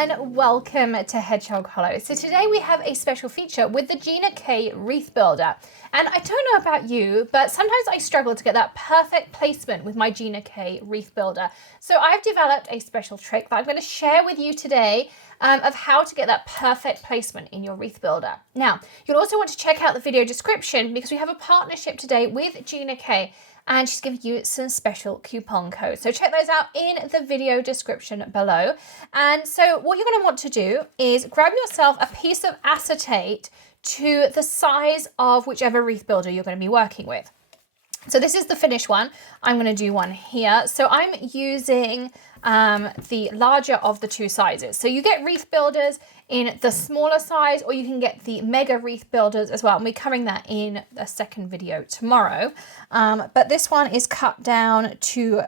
everyone, welcome to Hedgehog Hollow. So today we have a special feature with the Gina K Wreath Builder. And I don't know about you, but sometimes I struggle to get that perfect placement with my Gina K Wreath Builder. So I've developed a special trick that I'm going to share with you today of how to get that perfect placement in your Wreath Builder. Now, you'll also want to check out the video description because we have a partnership today with Gina K, and she's giving you some special coupon codes. So check those out in the video description below. And so what you're going to want to do is grab yourself a piece of acetate to the size of whichever wreath builder you're going to be working with. So this is the finished one. I'm going to do one here. So I'm using the larger of the two sizes. So you get wreath builders in the smaller size, or you can get the mega wreath builders as well. And we're covering that in a second video tomorrow. But this one is cut down to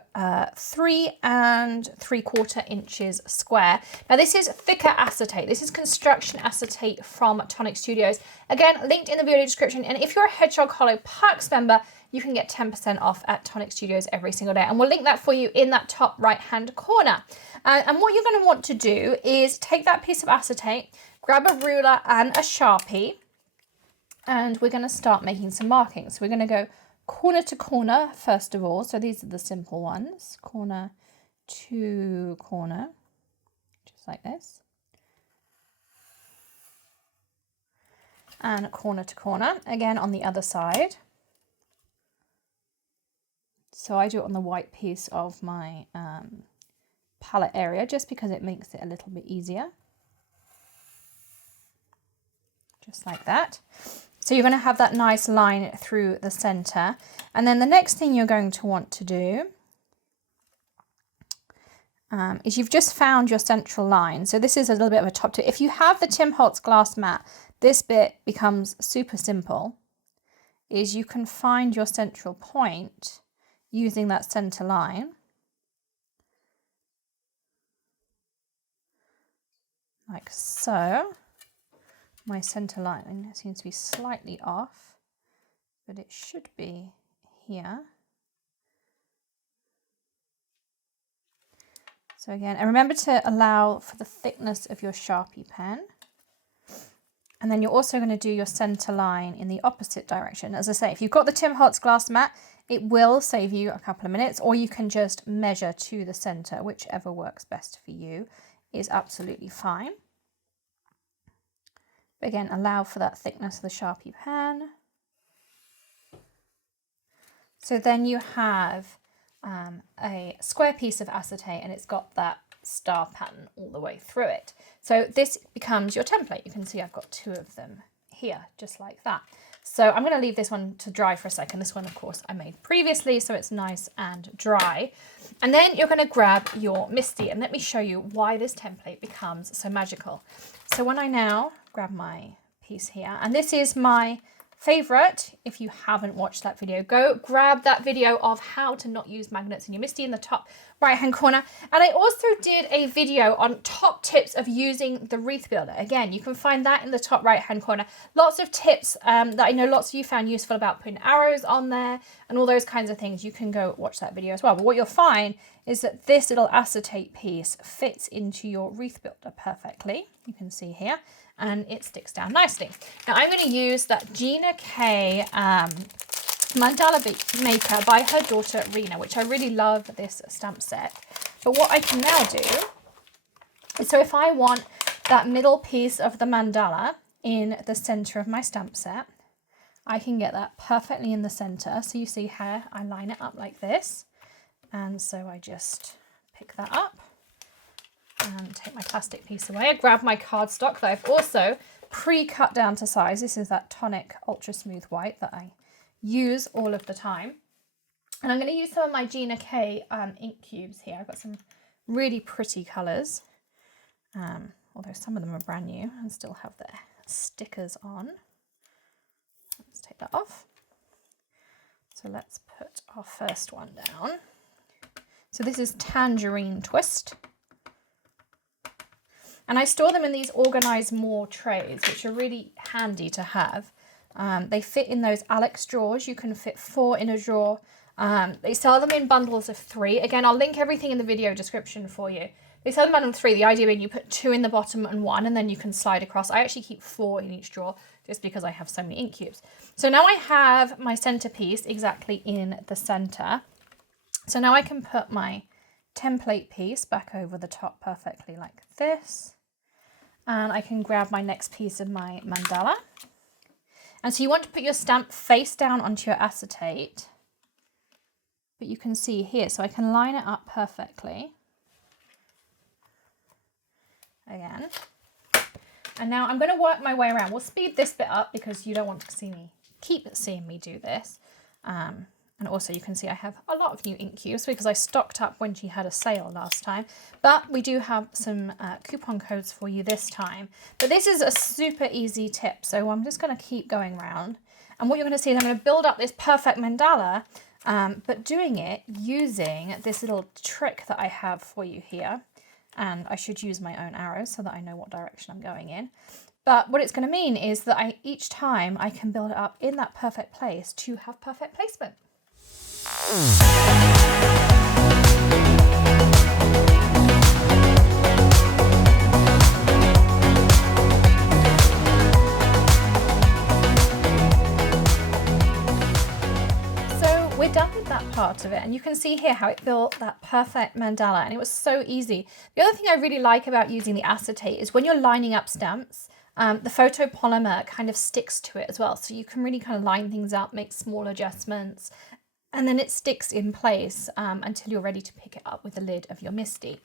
3 3/4 inches square. Now this is thicker acetate. This is construction acetate from Tonic Studios. Again, linked in the video description. And if you're a Hedgehog Hollow Perks member, you can get 10% off at Tonic Studios every single day. And we'll link that for you in that top right-hand corner. And what you're going to want to do is take that piece of acetate, grab a ruler and a Sharpie, and we're going to start making some markings. So we're going to go corner to corner first of all. So these are the simple ones, corner to corner, just like this. And corner to corner, again on the other side. So I do it on the white piece of my palette area just because it makes it a little bit easier. Just like that. So you're going to have that nice line through the center. And then the next thing you're going to want to do is you've just found your central line. So this is a little bit of a top tip. If you have the Tim Holtz glass mat, this bit becomes super simple. Is you can find your central point using that center line. Like so. My center line seems to be slightly off, but it should be here. So again, and remember to allow for the thickness of your Sharpie pen. And then you're also going to do your center line in the opposite direction. As I say, if you've got the Tim Holtz glass mat, it will save you a couple of minutes, or you can just measure to the center, whichever works best for you is absolutely fine. But again, allow for that thickness of the Sharpie pen. So then you have a square piece of acetate and it's got that star pattern all the way through it. So this becomes your template. You can see I've got two of them here, just like that. So I'm going to leave this one to dry for a second. This one, of course, I made previously, so it's nice and dry. And then you're going to grab your Misty, and let me show you why this template becomes so magical. So when I now grab my piece here, and this is my favorite, if you haven't watched that video, go grab that video of how to not use magnets in your Misty in the top right hand corner. And I also did a video on top tips of using the Wreath Builder. Again, you can find that in the top right hand corner. Lots of tips that I know lots of you found useful about putting arrows on there and all those kinds of things. You can go watch that video as well. But what you'll find is that this little acetate piece fits into your Wreath Builder perfectly. You can see here. And it sticks down nicely. Now I'm going to use that Gina K mandala maker by her daughter Rena, which I really love this stamp set. But what I can now do is, so if I want that middle piece of the mandala in the center of my stamp set, I can get that perfectly in the center. So you see here, I line it up like this. And so I just pick that up and take my plastic piece away. I grab my cardstock that I've also pre-cut down to size. This is that Tonic Ultra Smooth White that I use all of the time. And I'm going to use some of my Gina K ink cubes here. I've got some really pretty colours, although some of them are brand new and still have their stickers on. Let's take that off. So let's put our first one down. So this is Tangerine Twist. And I store them in these Organize More trays, which are really handy to have. They fit in those Alex drawers. You can fit 4 in a drawer. They sell them in bundles of 3. Again, I'll link everything in the video description for you. They sell them bundle 3. The idea being you put 2 in the bottom and 1, and then you can slide across. I actually keep 4 in each drawer just because I have so many ink cubes. So now I have my centerpiece exactly in the center. So now I can put my template piece back over the top perfectly like this. And I can grab my next piece of my mandala. And so you want to put your stamp face down onto your acetate. But you can see here, so I can line it up perfectly. Again. And now I'm going to work my way around. We'll speed this bit up because you don't want to keep seeing me do this. And also you can see I have a lot of new ink cubes because I stocked up when she had a sale last time. But we do have some coupon codes for you this time. But this is a super easy tip. So I'm just going to keep going around. And what you're going to see is I'm going to build up this perfect mandala, but doing it using this little trick that I have for you here. And I should use my own arrows so that I know what direction I'm going in. But what it's going to mean is that each time I can build it up in that perfect place to have perfect placement. We're done with that part of it, and you can see here how it built that perfect mandala, and it was so easy. The other thing I really like about using the acetate is when you're lining up stamps, the photopolymer kind of sticks to it as well, so you can really kind of line things up, make small adjustments, and then it sticks in place until you're ready to pick it up with the lid of your MISTI.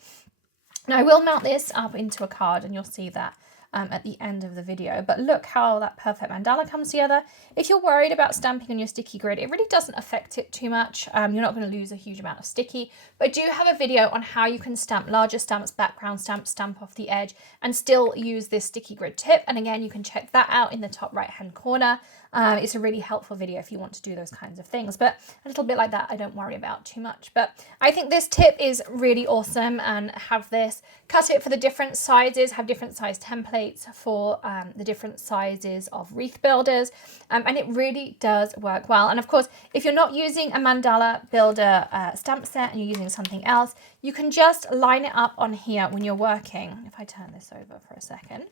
Now I will mount this up into a card, and you'll see that at the end of the video, but look how that perfect mandala comes together. If you're worried about stamping on your sticky grid, it really doesn't affect it too much. You're not going to lose a huge amount of sticky, but I do have a video on how you can stamp larger stamps, background stamps, stamp off the edge, and still use this sticky grid tip. And again, you can check that out in the top right hand corner. It's a really helpful video if you want to do those kinds of things, but a little bit like that I don't worry about too much. But I think this tip is really awesome, and have this, cut it for the different sizes, have different size templates for the different sizes of wreath builders, and it really does work well. And of course, if you're not using a mandala builder stamp set and you're using something else, you can just line it up on here when you're working. If I turn this over for a second,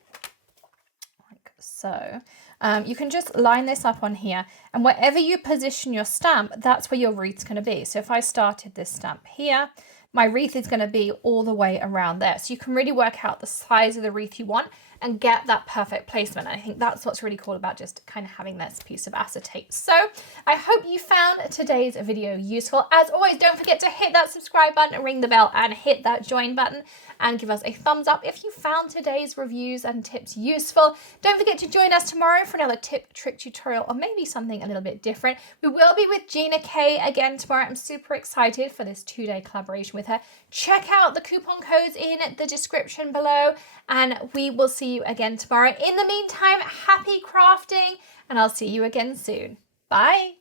like so. You can just line this up on here, and wherever you position your stamp, that's where your wreath's going to be. So if I started this stamp here, my wreath is going to be all the way around there. So you can really work out the size of the wreath you want and get that perfect placement. I think that's what's really cool about just kind of having this piece of acetate. So I hope you found today's video useful. As always, don't forget to hit that subscribe button, ring the bell, and hit that join button, and give us a thumbs up if you found today's reviews and tips useful. Don't forget to join us tomorrow for another tip, trick tutorial, or maybe something a little bit different. We will be with Gina K again tomorrow. I'm super excited for this 2-day collaboration with her. Check out the coupon codes in the description below, and we will see you again tomorrow. In the meantime, happy crafting, and I'll see you again soon. Bye.